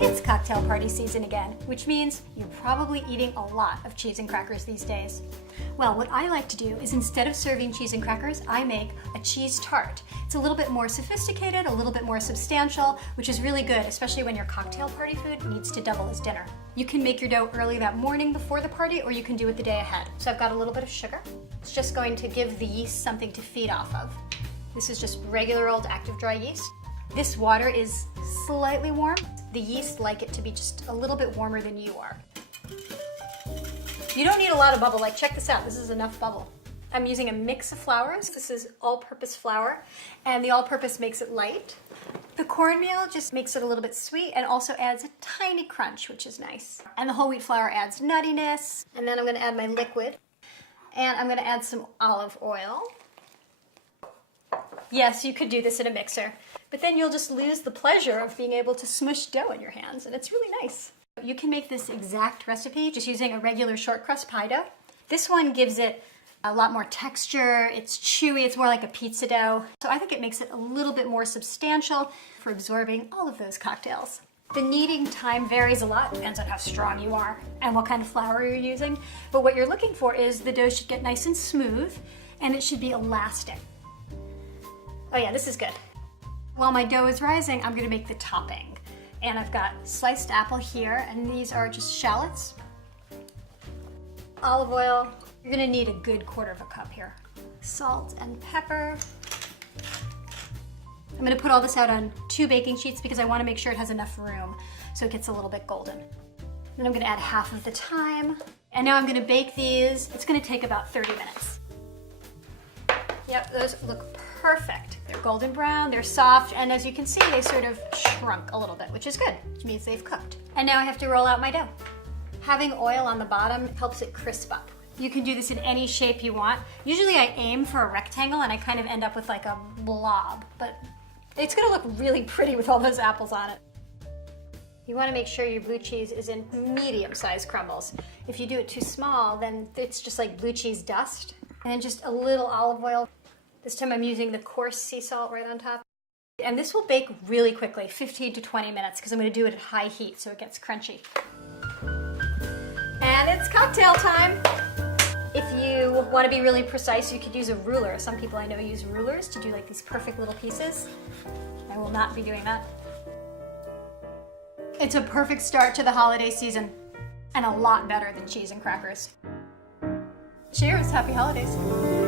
It's cocktail party season again, which means you're probably eating a lot of cheese and crackers these days. Well, what I like to do is instead of serving cheese and crackers, I make a cheese tart. It's a little bit more sophisticated, a little bit more substantial, which is really good, especially when your cocktail party food needs to double as dinner. You can make your dough early that morning before the party, or you can do it the day ahead. So I've got a little bit of sugar. It's just going to give the yeast something to feed off of. This is just regular old active dry yeast. This water is slightly warm. The yeast like it to be just a little bit warmer than you are. You don't need a lot of bubble. Like, check this out. This is enough bubble. I'm using a mix of flours. This is all-purpose flour, and the all-purpose makes it light. The cornmeal just makes it a little bit sweet and also adds a tiny crunch, which is nice. And the whole wheat flour adds nuttiness. And then I'm gonna add my liquid, and I'm gonna add some olive oil. Yes, you could do this in a mixer, but then you'll just lose the pleasure of being able to smush dough in your hands, and it's really nice. You can make this exact recipe just using a regular short crust pie dough. This one gives it a lot more texture, it's chewy, it's more like a pizza dough. So I think it makes it a little bit more substantial for absorbing all of those cocktails. The kneading time varies a lot, depends on how strong you are and what kind of flour you're using. But what you're looking for is the dough should get nice and smooth, and it should be elastic. Oh yeah, this is good. While my dough is rising, I'm gonna make the topping. And I've got sliced apple here, and these are just shallots. Olive oil. You're gonna need a good quarter of a cup here. Salt and pepper. I'm gonna put all this out on 2 baking sheets because I wanna make sure it has enough room so it gets a little bit golden. Then I'm gonna add half of the thyme. And now I'm gonna bake these. It's gonna take about 30 minutes. Yep, those look perfect. They're golden brown, they're soft, and as you can see, they sort of shrunk a little bit, which is good, which means they've cooked. And now I have to roll out my dough. Having oil on the bottom helps it crisp up. You can do this in any shape you want. Usually I aim for a rectangle and I kind of end up with like a blob, but it's gonna look really pretty with all those apples on it. You wanna make sure your blue cheese is in medium-sized crumbles. If you do it too small, then it's just like blue cheese dust. And then just a little olive oil. This time I'm using the coarse sea salt right on top. And this will bake really quickly, 15 to 20 minutes, because I'm gonna do it at high heat so it gets crunchy. And it's cocktail time. If you wanna be really precise, you could use a ruler. Some people I know use rulers to do like these perfect little pieces. I will not be doing that. It's a perfect start to the holiday season, and a lot better than cheese and crackers. Cheers, happy holidays.